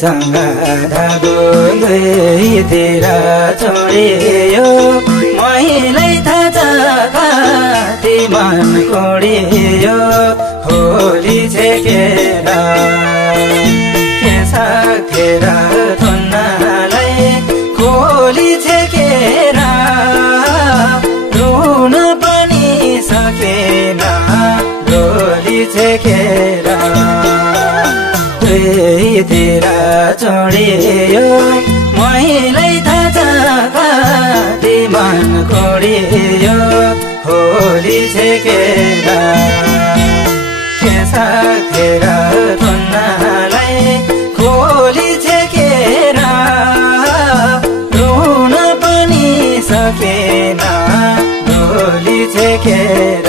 चङ्गा धागो दुईतिर चढियो मैलाई थाहा कति मन कोडियो होली छेकेर के सकेर थुन्नालाई खोली छेकेर रुन पनि सकेन डोली छेकेर दुईतिर चढियो मैलाई थाहा कति मन कोडियो होली छेकेर के सकेर थुन्नालाई खोली छेकेर रुन पनि सकेन डोली छेकेर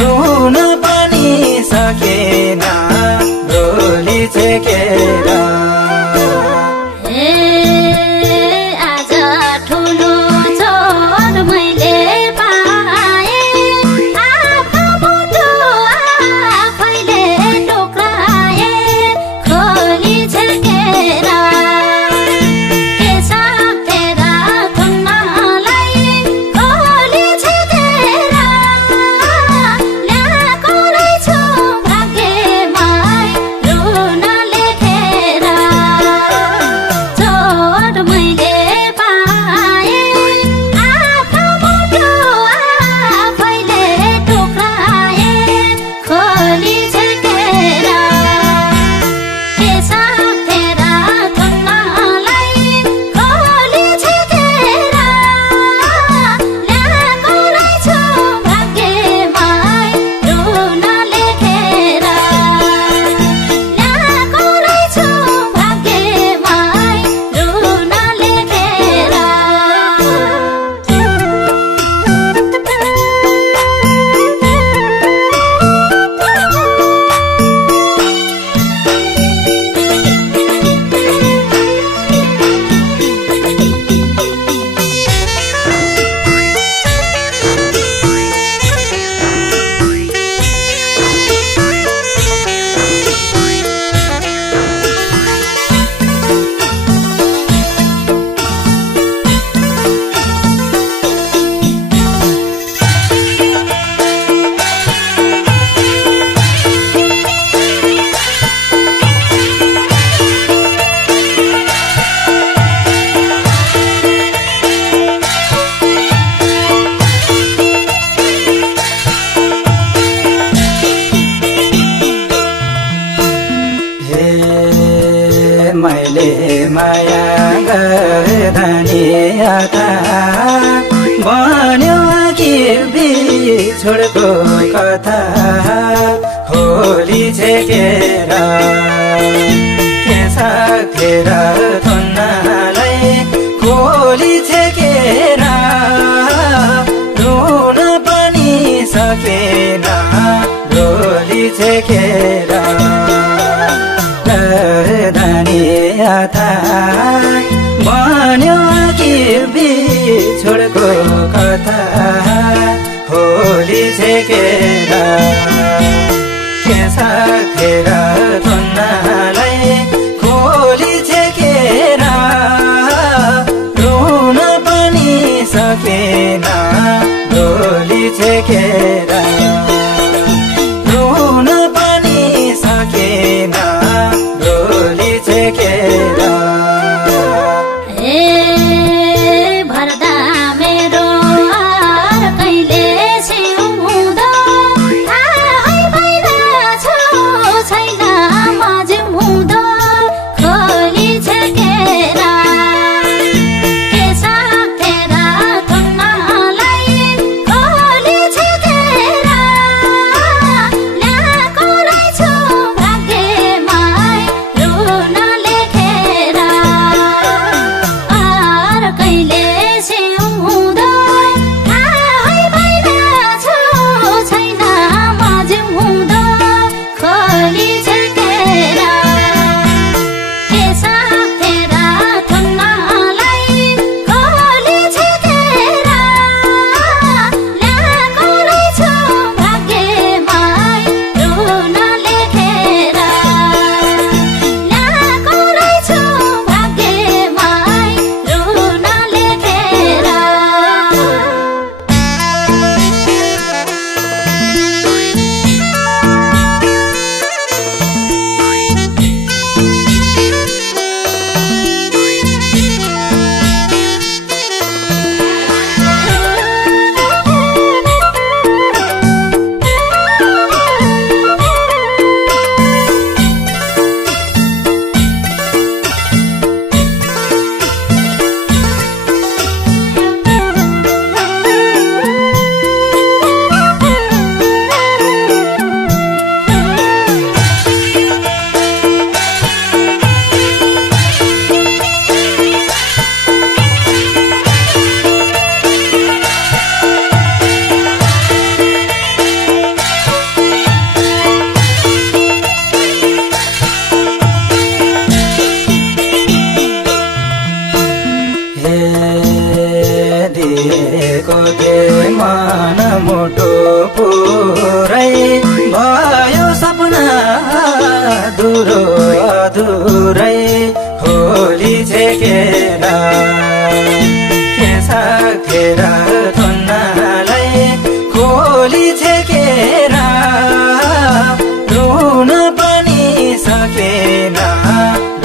रुन पनि सकेन डोली छेकेर मैले माया गर्धनी आता भन्यो कि बिछोडको कथा होली छेकेर के सकेर थुन्नालाई खोली छेकेर रुन पनि सकेन डोली छेकेर था भन्यो कि बिछोडको कथा होली छेकेर के सकेर थुन्नालाई खोली छेकेर रुन पनि सकेन डोली छेकेर रुन पनि सकेन डोली छेकेर भर्दा मेरो कहिले सिउँदो खोली छेकेर के साकेर थुन्नालाई खोली छेकेर रुन पनि सकेन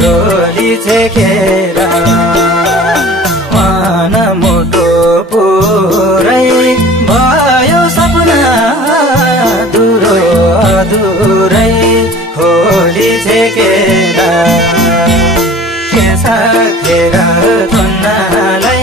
डोली छेकेर मनमुटो पुरै भयो सपना दुरो अधुरै खोली छेकेर के साकेर थुन्नालाई